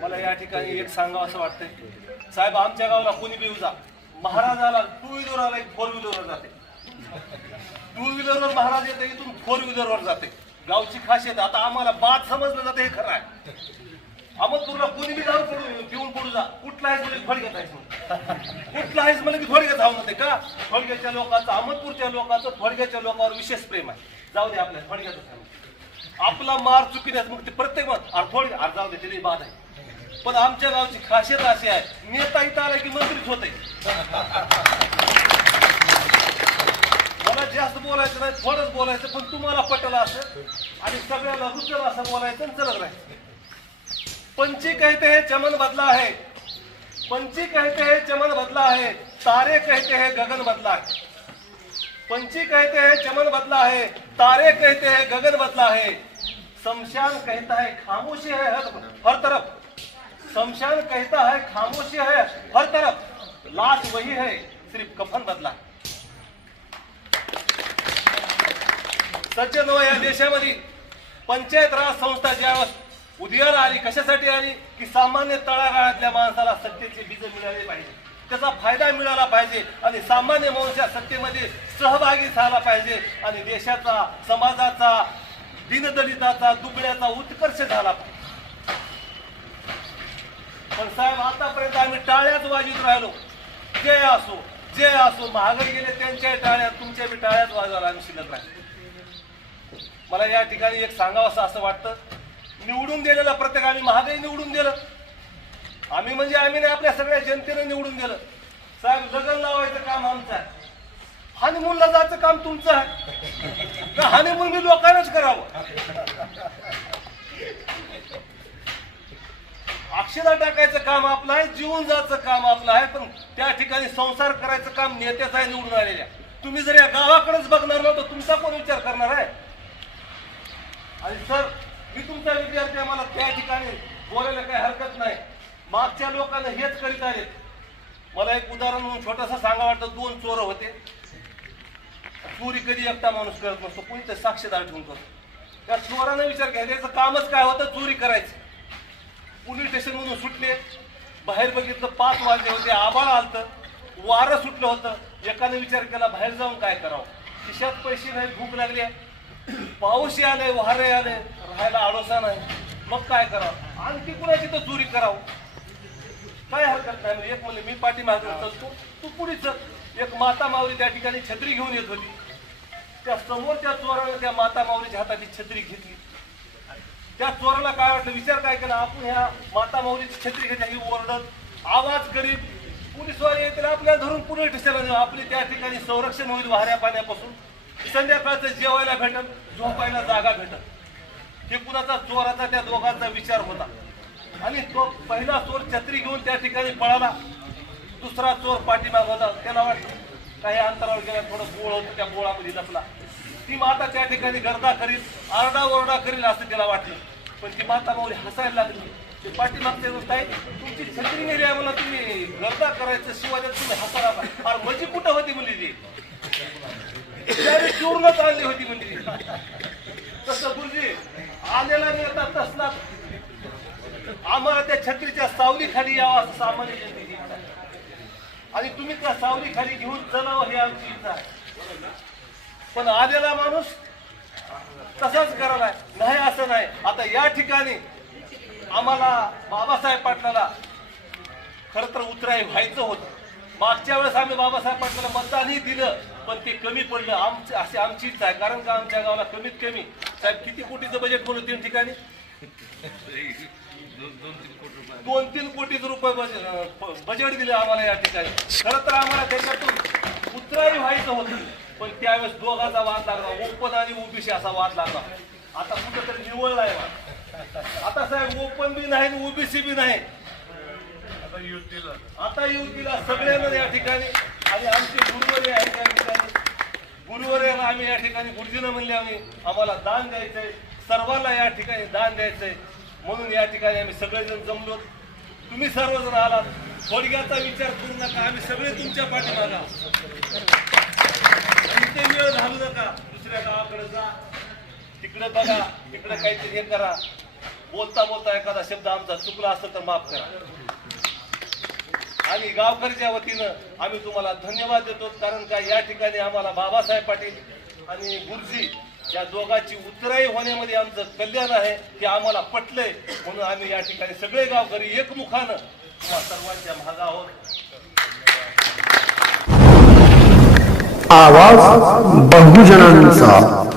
मला या ठिकाणी एक सांगावं असं वाटतंय. साहेब आमच्या गावाला कोणी बी जा. महाराजाला टू व्हीलर आला फोर व्हीलरवर जाते. टू व्हीलरवर महाराज येते इथून फोर व्हीलरवर जाते. गावची खासियत आता आम्हाला बाद समजलं जाते हे खरं आहे. अहमदपूरला कोणी बी जाऊ पडू पिऊन पडू जा. कुठला आहेस म्हणजे थोडक्यात आहेस म्हणून. कुठला आहेस म्हणजे की थोडक्यात जाऊ नये का? थोडक्याच्या लोकांचं अहमदपूरच्या लोकांचं थोडक्याच्या लोकांवर विशेष प्रेम आहे. जाऊ दे आपल्या थोडक्यातच आपला मार चुकीने मग ते प्रत्येक मत अरे थोडी अरे जाऊ दे तरी बाद आहे. पण आमच्या गावची खासियत अशी आहे नेता इथं आला की मंत्रीच होते मला जास्त बोलायचं नाही थोडंच बोलायचं पण तुम्हाला पटलं असं आणि सगळ्याला रुचल असं बोलायचं आणि चलत राहायचं. पंची कहते हे चमन बदला आहे पंची कहते हे चमन बदला आहे तारे कहते हे गगन बदला आहे. पंची कहते हैं चमन बदला है तारे कहते हैं गगन बदला है शमशान कहता है खामोशी है हर हर तरफ. शमशान कहता है खामोशी है हर तरफ। लाश वही है सिर्फ कफन बदला। है सज्जन हो या देशामध्ये पंचायत राज संस्था ज्यावर उदयाला आली कशासाठी आली? की सामान्य तळागाळातल्या माणसाला सत्तेचे बीज मिळाले पाहिजे. त्याचा फायदा मिळाला पाहिजे आणि सामान्य माणूस या सत्तेमध्ये सहभागी झाला पाहिजे आणि देशाचा समाजाचा दीनदलिताचा दुबळ्याचा उत्कर्ष झाला पाहिजे. पण साहेब आतापर्यंत आम्ही टाळ्याच वाजवत राहिलो. जे असो जे असो महागाई गेले त्यांच्या टाळ्या तुमच्या बी टाळ्याच वाजवायला आम्ही शिल्लक राहिलो. मला या ठिकाणी एक सांगावं असं वाटतं. निवडून दिलेलं प्रत्येक आम्ही महागाई निवडून दिलं. आम्ही म्हणजे आम्ही नाही आपल्या सगळ्या जनतेनं निवडून दिलं. साहेब जगन लावायचं काम आमचं आहे. हनीमूनला जायचं काम तुमचं आहे. हनीमून मी लोकांनाच करावं. अक्षदा टाकायचं काम आपलं आहे जीवन जायचं काम आपलं आहे पण त्या ठिकाणी संसार करायचं काम नेत्याचं आहे निवडून आलेल्या. तुम्ही जर या गावाकडेच बघणार ना तर तुमचा कोण विचार करणार आहे? आणि सर मी तुमचा विद्यार्थी आम्हाला मला त्या ठिकाणी बोलायला काही हरकत नाही. मागच्या लोकांना हेच करीत आहेत. मला एक उदाहरण म्हणून छोटंसं सांगा वाटतं दोन चोर होते. चोरी कधी एकटा माणूस करत नसतो कोणी साक्षीदार ठेवून करतो त्या चोरानं विचार घ्यायचा त्याचं कामच काय होतं? चोरी करायची. पोलीस स्टेशन मधून सुटले. बाहेर बघितलं पाच वाजले होते आबाळ आलतं वारं सुटलं होतं. एकाने विचार केला बाहेर जाऊन काय करावं? खिशात पैसे नाही भूक लागली आहे. आले वारे आले राहायला आडोसा नाही. मग काय करावं? आणखी कुणाची तर चोरी करावं? काय हरकत नाही. एक म्हणले मी पाठीमागे चलतो तू पुढे चल. एक माता मावरी त्या ठिकाणी छत्री घेऊन येत होती. त्या समोरच्या चोरानं त्या माता मावरीच्या हाताची छत्री घेतली. त्या चोराला काय वाटलं? विचार काय केला? आपण ह्या माता माऊलीची छत्री घेतली ही ओरडत आवाज गरीब पोलीसवाले येतील आपल्याला धरून पुढे ठिसायला आपली त्या ठिकाणी संरक्षण होईल वाऱ्या पाण्यापासून. संध्याकाळचं जेवायला भेटल झोपायला जागा भेटल. हे कुणाचा चोराचा त्या दोघांचा विचार होता. आणि तो पहिला चोर छत्री घेऊन त्या ठिकाणी पळाला. दुसरा चोर पाठीमाग होता. त्याला वाटलं काही अंतरावर गेला थोडं बोळ होतं त्या बोळामध्ये लपला ती माता त्या ठिकाणी गर्दा करीत आरडा ओरडा करील असं तिला वाटलं. पण ती माता माऊली हसायला लागली. ते पाठीमागच्या गोष्ट आहे तुमची छत्री नेली आहे मला तुम्ही गर्दा करायचं शिवाय तुम्ही हसायला फार मजी कुठं होती मुली ती? चूर्णच आणली होती म्हणजे तसं गुरुजी आलेला नेता तसला. आम्हाला त्या छत्रीच्या सावली खाली यावं असं सामान्य आणि तुम्ही त्या सावली खाली घेऊन चलावं हो, हे आमची इच्छा आहे. पण आलेला माणूस तसाच करायला नाही असं नाही. आता या ठिकाणी आम्हाला बाबासाहेब पाटलाला खरं तर उतराई व्हायचं होतं. मागच्या वेळेस आम्ही बाबासाहेब पाटलाला मतदानही दिलं पण ते कमी पडलं. आमची अशी आमची इच्छा आहे. कारण का आमच्या गावाला कमीत कमी साहेब किती कोटीचं बजेट बोलू तीन ठिकाणी? दोन तीन कोटीचं रुपये बजेट दिले आम्हाला या ठिकाणी. खरं तर आम्हाला त्याच्यातून उतराई व्हायचं होतं पण त्यावेळेस दोघाचा वाद लागला. ओपन आणि ओबीसी असा वाद लागला. आता कुठं तरी निवडला आहे. आता साहेब ओपन बी नाही ओबीसी बी नाही. आता युवतीला सगळ्यांना या ठिकाणी आणि आमचे गुरुवारी आहेत या ठिकाणी. गुरुवाऱ्याला आम्ही या ठिकाणी गुरुजीनं म्हणले आम्ही आम्हाला दान द्यायचंय. सर्वांना या ठिकाणी दान द्यायचंय. म्हणून या ठिकाणी आम्ही सगळेजण जमलो. तुम्ही सर्वजण आलात. थोडक्याचा विचार करू नका. आम्ही सगळे तुमच्या पाठीमागा इथे वेळ घालू नका. दुसऱ्या गावाकडे जा. तिकडे बघा. तिकडे काहीतरी हे करा. बोलता बोलता एखादा शब्द आमचा चुकला असेल तर माफ करा. आणि गावकरीच्या वतीनं आम्ही तुम्हाला धन्यवाद देतो. कारण का या ठिकाणी आम्हाला बाबासाहेब पाटील आणि गुरुजी या दोघांची उतराई होण्यामध्ये आमचं कल्याण आहे हे आम्हाला पटलंय. म्हणून आम्ही या ठिकाणी सगळे गावकरी एकमुखानं किंवा सर्वांच्या भागा आहोत. आवाज बहुजनांचा.